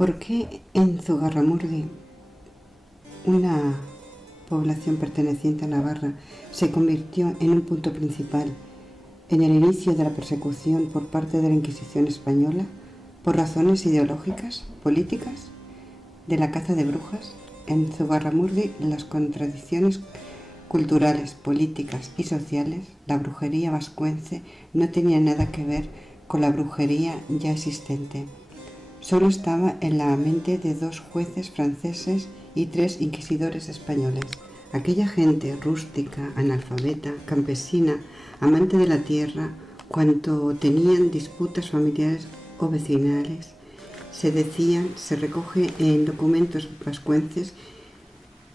¿Por qué en Zugarramurdi, una población perteneciente a Navarra, se convirtió en un punto principal en el inicio de la persecución por parte de la Inquisición española por razones ideológicas, políticas, de la caza de brujas? En Zugarramurdi, las contradicciones culturales, políticas y sociales, la brujería vascuence no tenía nada que ver con la brujería ya existente. Solo estaba en la mente de 2 jueces franceses y 3 inquisidores españoles. Aquella gente rústica, analfabeta, campesina, amante de la tierra, cuanto tenían disputas familiares o vecinales, se recoge en documentos vascuences,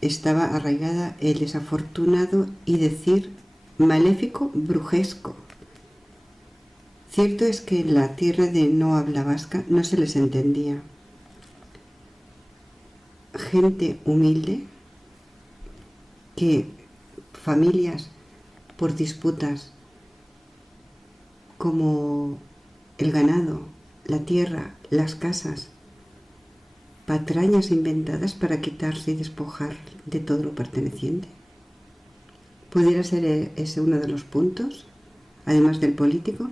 estaba arraigada el desafortunado y decir maléfico brujesco. Cierto es que en la tierra de no habla vasca no se les entendía. Gente humilde que familias por disputas como el ganado, la tierra, las casas, patrañas inventadas para quitarse y despojar de todo lo perteneciente. ¿Pudiera ser ese uno de los puntos, además del político,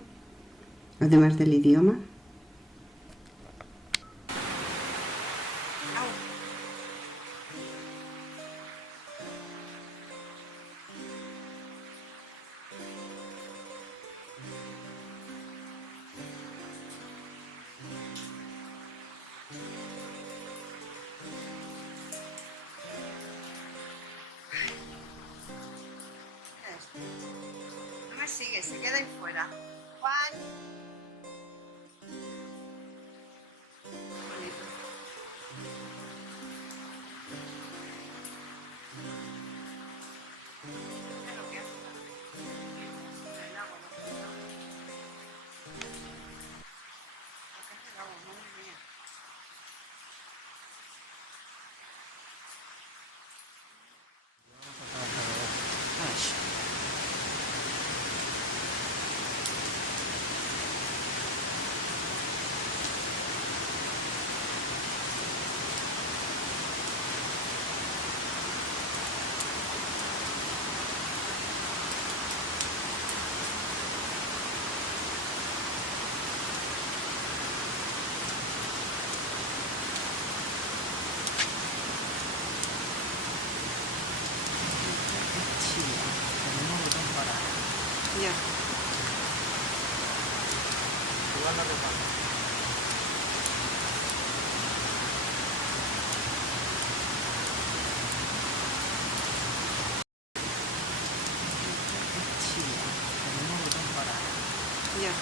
además del idioma? No me sigue, se queda ahí fuera. Juan. Bonito. Mira lo que hace el agua. Lo que hace el agua, madre mía. Ya. Ya.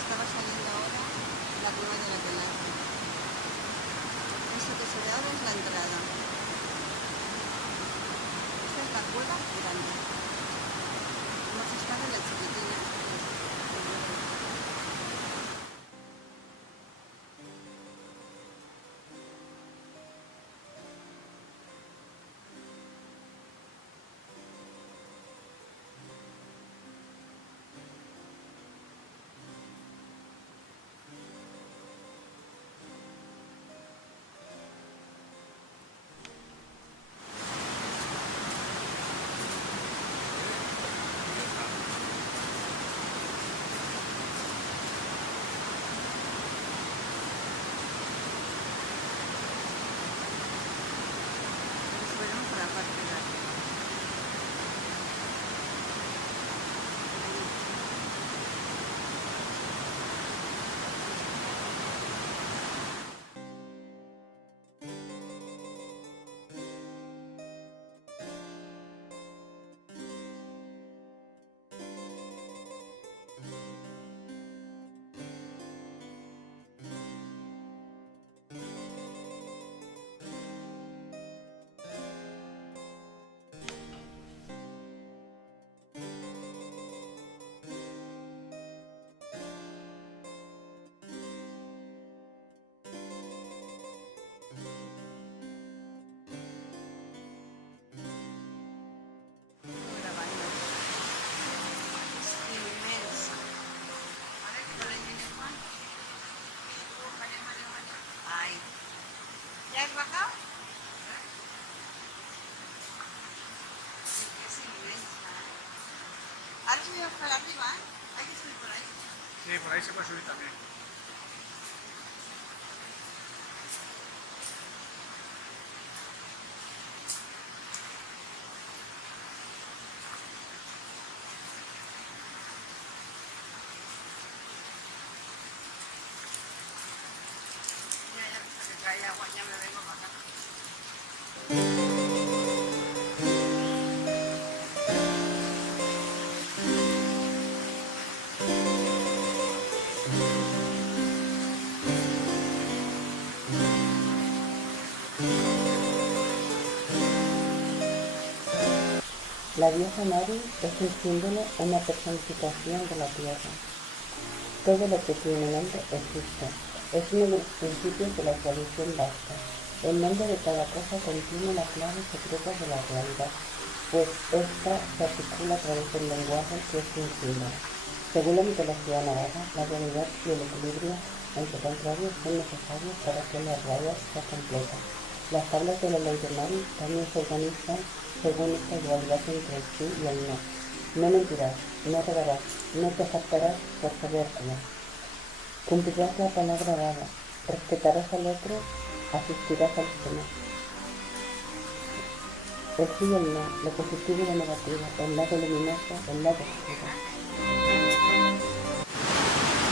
Estaba saliendo ahora la cueva de la Telaza. Eso que se ve ahora es la entrada. Esta es la cueva grande. Hemos estado en la chiquitina. subir hasta arriba, ¿eh? Hay que subir por ahí. Sí, por ahí se puede subir también. Ya, ya, visto que trae agua, ya me vengo para acá. La diosa Mari es un símbolo, una personificación de la tierra. Todo lo que tiene nombre existe. Es uno de los principios de la tradición vasca. El nombre de cada cosa contiene la clave secreta de la realidad, pues esta se articula a través del lenguaje que es un símbolo. Según la mitología navarra, la realidad y el equilibrio entre contrarios son necesarios para que la realidad sea completa. Las tablas de la ley de Mari también se organizan según esta dualidad entre el sí y el no. No mentirás, no robarás, no te jactarás por soberbia. Cumplirás la palabra dada, respetarás al otro, asistirás a los demás. El sí y el no, lo positivo y lo negativo, el lado luminoso, el lado oscuro.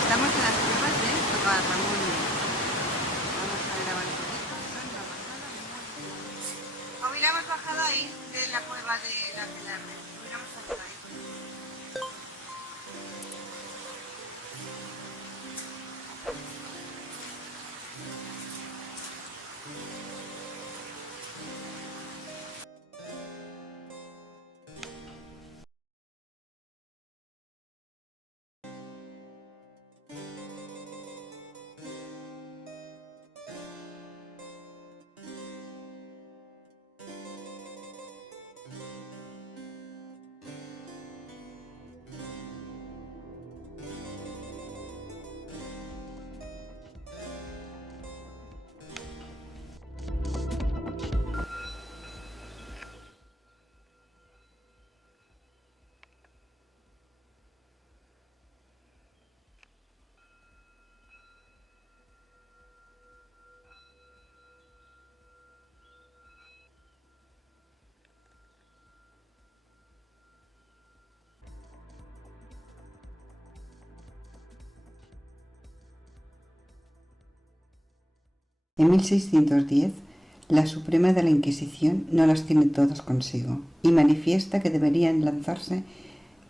Estamos en las cuevas de Tocarramón. Vamos a grabar un poquito. Son una bajada muy buena. Hubiéramos bajado ahí de la cueva de la Aquelarre. Hubiéramos bajado ahí. En 1610, la Suprema de la Inquisición no las tiene todas consigo y manifiesta que deberían lanzarse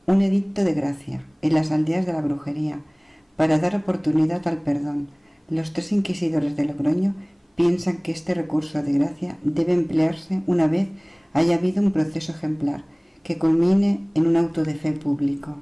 un edicto de gracia en las aldeas de la brujería para dar oportunidad al perdón. Los tres inquisidores de Logroño piensan que este recurso de gracia debe emplearse una vez haya habido un proceso ejemplar que culmine en un auto de fe público.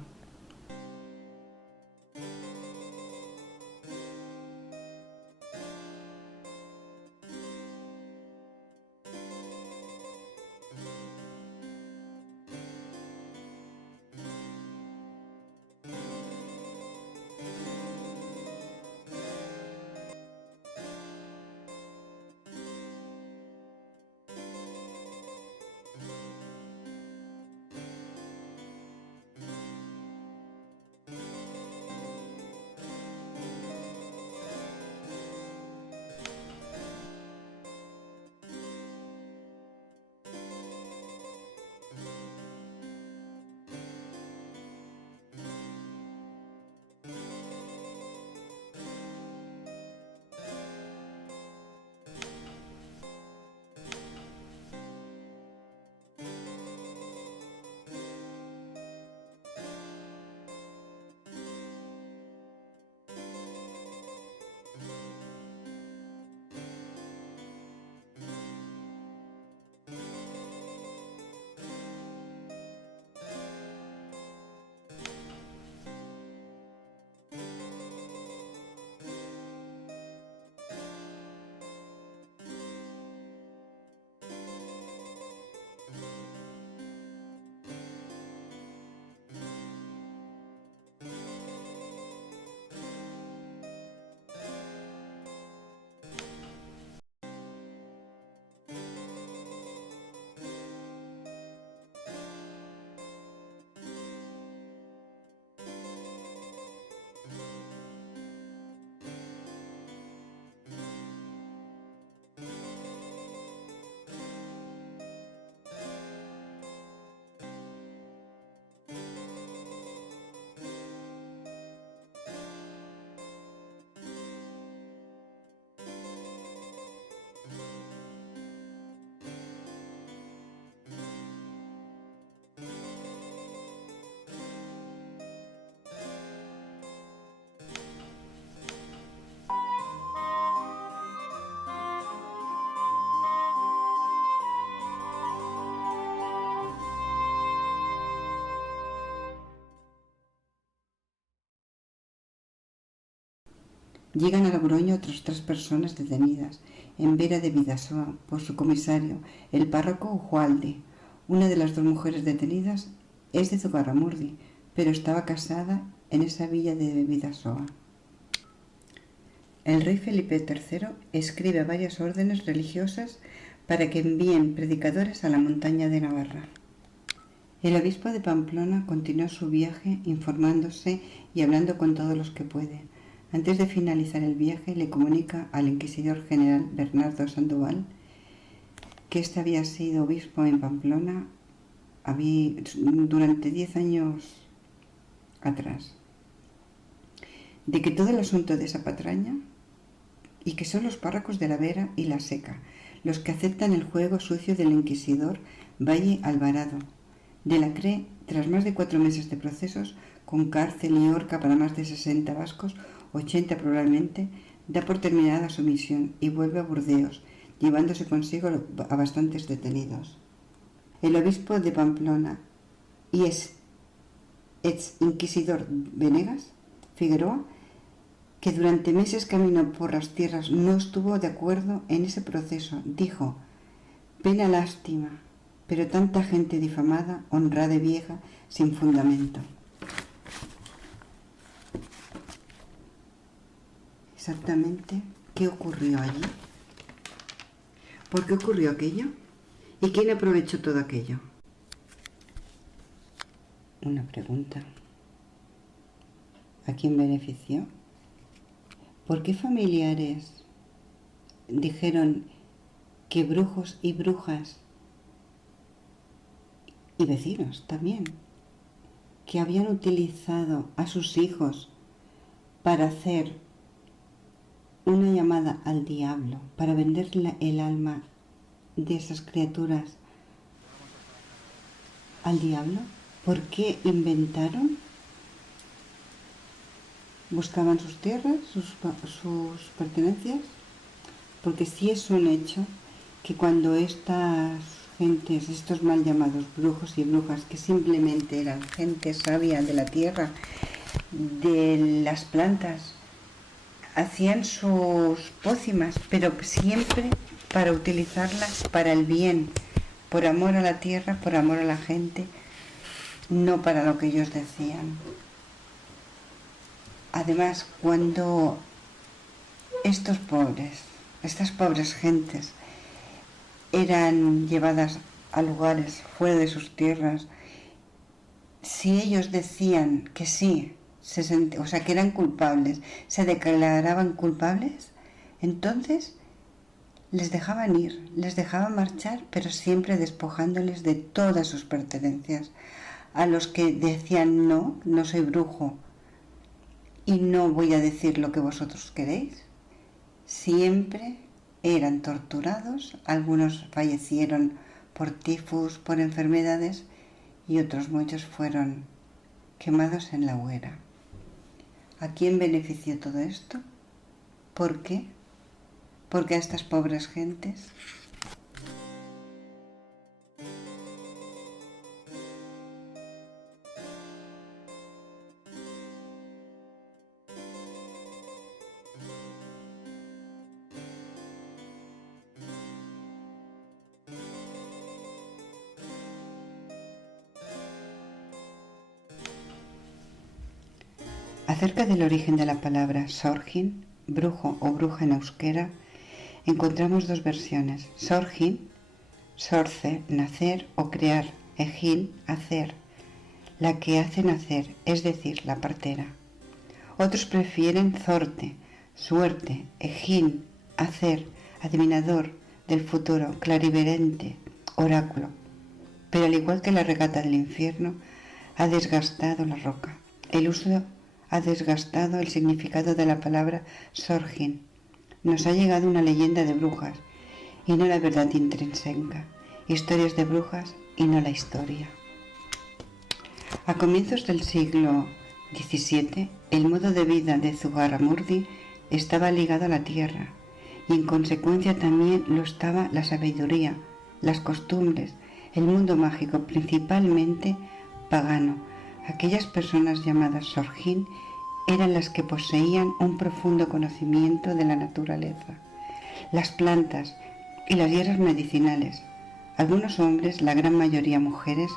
Llegan a Logroño otras 3 personas detenidas en Vera de Bidasoa por su comisario, el párroco Ujualde. Una de las 2 mujeres detenidas es de Zugarramurdi, pero estaba casada en esa villa de Bidasoa. El rey Felipe III escribe a varias órdenes religiosas para que envíen predicadores a la montaña de Navarra. El obispo de Pamplona continuó su viaje informándose y hablando con todos los que puede. Antes de finalizar el viaje le comunica al inquisidor general Bernardo Sandoval que éste había sido obispo en Pamplona durante 10 años atrás, de que todo el asunto de esa patraña y que son los párrocos de la Vera y la Seca los que aceptan el juego sucio del inquisidor Valle Alvarado. De la CRE, tras más de 4 meses de procesos, con cárcel y horca para más de 60 vascos, 80 probablemente, da por terminada su misión y vuelve a Burdeos, llevándose consigo a bastantes detenidos. El obispo de Pamplona y ex inquisidor Venegas Figueroa, que durante meses caminó por las tierras, no estuvo de acuerdo en ese proceso. Dijo: pena lástima, pero tanta gente difamada, honrada y vieja, sin fundamento. Exactamente, ¿qué ocurrió allí? ¿Por qué ocurrió aquello? ¿Y quién aprovechó todo aquello? Una pregunta. ¿A quién benefició? ¿Por qué familiares dijeron que brujos y brujas, y vecinos también, que habían utilizado a sus hijos para hacer una llamada al diablo, para vender el alma de esas criaturas al diablo? ¿Por qué inventaron? ¿Buscaban sus tierras, sus pertenencias? Porque sí es un hecho que cuando estas gentes, estos mal llamados brujos y brujas, que simplemente eran gente sabia de la tierra, de las plantas, hacían sus pócimas, pero siempre para utilizarlas para el bien, por amor a la tierra, por amor a la gente, no para lo que ellos decían. Además, cuando estas pobres gentes eran llevadas a lugares fuera de sus tierras, si ellos decían que sí, que eran culpables, se declaraban culpables, entonces les dejaban ir, les dejaban marchar, pero siempre despojándoles de todas sus pertenencias. A los que decían no soy brujo y no voy a decir lo que vosotros queréis, siempre eran torturados. Algunos fallecieron por tifus, por enfermedades, y otros muchos fueron quemados en la hoguera. ¿A quién benefició todo esto? ¿Por qué? ¿Por qué a estas pobres gentes? Acerca del origen de la palabra sorgin, brujo o bruja en euskera, encontramos 2 versiones. Sorgin, sorce, nacer o crear, egin, hacer, la que hace nacer, es decir, la partera. Otros prefieren zorte, suerte, egin, hacer, adivinador del futuro, clarividente, oráculo. Pero al igual que la regata del infierno, ha desgastado la roca. El uso ha desgastado el significado de la palabra sorgin. Nos ha llegado una leyenda de brujas y no la verdad intrínseca, historias de brujas y no la historia. A comienzos del siglo XVII, el modo de vida de Zugarramurdi estaba ligado a la tierra y en consecuencia también lo estaba la sabiduría, las costumbres, el mundo mágico, principalmente pagano. Aquellas personas llamadas sorgin eran las que poseían un profundo conocimiento de la naturaleza, las plantas y las hierbas medicinales. Algunos hombres, la gran mayoría mujeres,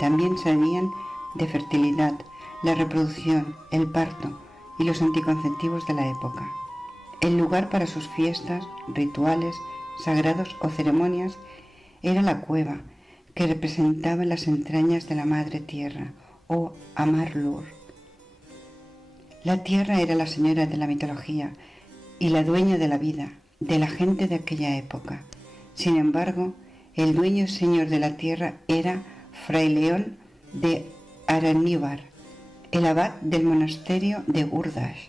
también sabían de fertilidad, la reproducción, el parto y los anticonceptivos de la época. El lugar para sus fiestas, rituales, sagrados o ceremonias era la cueva, que representaba las entrañas de la madre tierra, o Amar-Lur. La tierra era la señora de la mitología y la dueña de la vida, de la gente de aquella época. Sin embargo, el dueño y señor de la tierra era Fray León de Araníbar, el abad del monasterio de Urdash.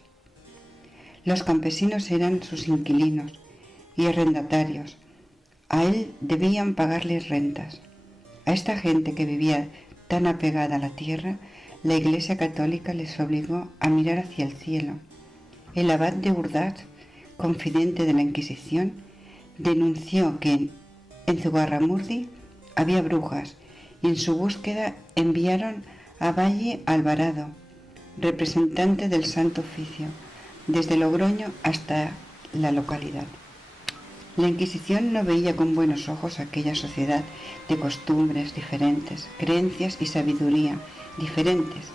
Los campesinos eran sus inquilinos y arrendatarios. A él debían pagarles rentas. A esta gente que vivía tan apegada a la tierra, la Iglesia Católica les obligó a mirar hacia el cielo. El abad de Urdash, confidente de la Inquisición, denunció que en Zugarramurdi había brujas y en su búsqueda enviaron a Valle Alvarado, representante del Santo Oficio, desde Logroño hasta la localidad. La Inquisición no veía con buenos ojos aquella sociedad de costumbres diferentes, creencias y sabiduría diferentes,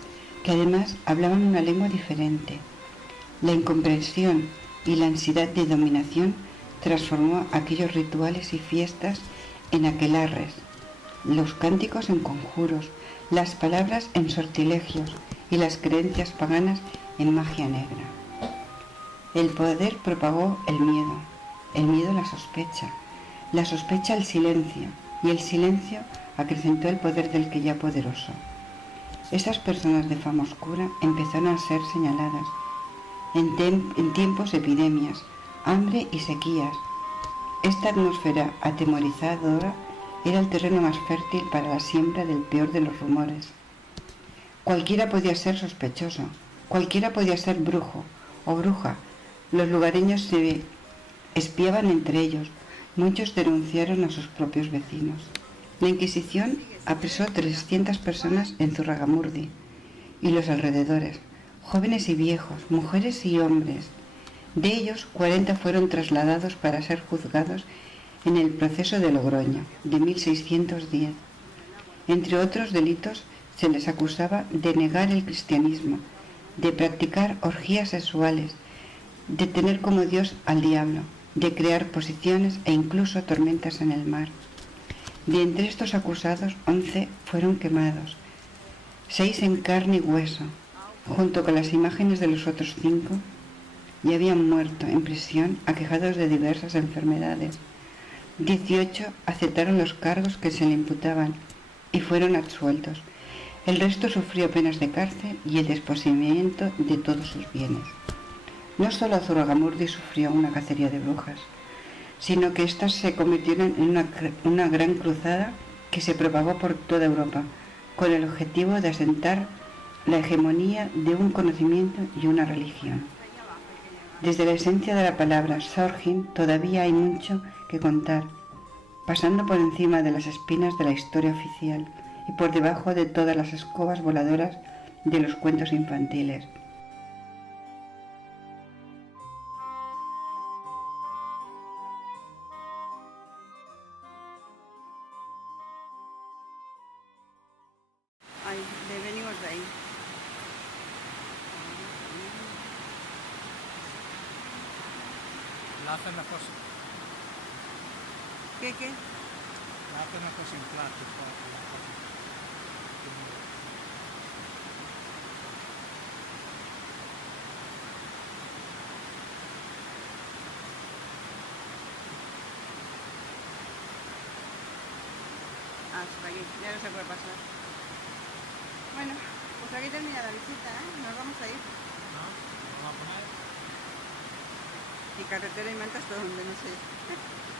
que además hablaban una lengua diferente. La incomprensión y la ansiedad de dominación transformó aquellos rituales y fiestas en aquelarres, los cánticos en conjuros, las palabras en sortilegios y las creencias paganas en magia negra. El poder propagó el miedo la sospecha el silencio, y el silencio acrecentó el poder del que ya poderoso. Esas personas de fama oscura empezaron a ser señaladas en tiempos de epidemias, hambre y sequías. Esta atmósfera atemorizadora era el terreno más fértil para la siembra del peor de los rumores. Cualquiera podía ser sospechoso, cualquiera podía ser brujo o bruja. Los lugareños se espiaban entre ellos, muchos denunciaron a sus propios vecinos. La Inquisición apresó 300 personas en Zugarramurdi y los alrededores, jóvenes y viejos, mujeres y hombres. De ellos, 40 fueron trasladados para ser juzgados en el proceso de Logroño de 1610. Entre otros delitos, se les acusaba de negar el cristianismo, de practicar orgías sexuales, de tener como Dios al diablo, de crear posiciones e incluso tormentas en el mar. De entre estos acusados, 11 fueron quemados, 6 en carne y hueso, junto con las imágenes de los otros 5, y habían muerto en prisión aquejados de diversas enfermedades. 18 aceptaron los cargos que se le imputaban y fueron absueltos. El resto sufrió penas de cárcel y el desposeimiento de todos sus bienes. No solo Zugarramurdi sufrió una cacería de brujas, sino que éstas se convirtieron en una gran cruzada que se propagó por toda Europa, con el objetivo de asentar la hegemonía de un conocimiento y una religión. Desde la esencia de la palabra Sorgin todavía hay mucho que contar, pasando por encima de las espinas de la historia oficial y por debajo de todas las escobas voladoras de los cuentos infantiles. Ay, venimos de ahí. La hace mejor, ¿Qué? la hace mejor sin plástico. Hasta aquí, ya no se puede pasar. Bueno, pues aquí termina la visita, ¿eh? Nos vamos a ir. ¿No? ¿Lo vamos a poner? Y carretera y mantas todo donde no sé.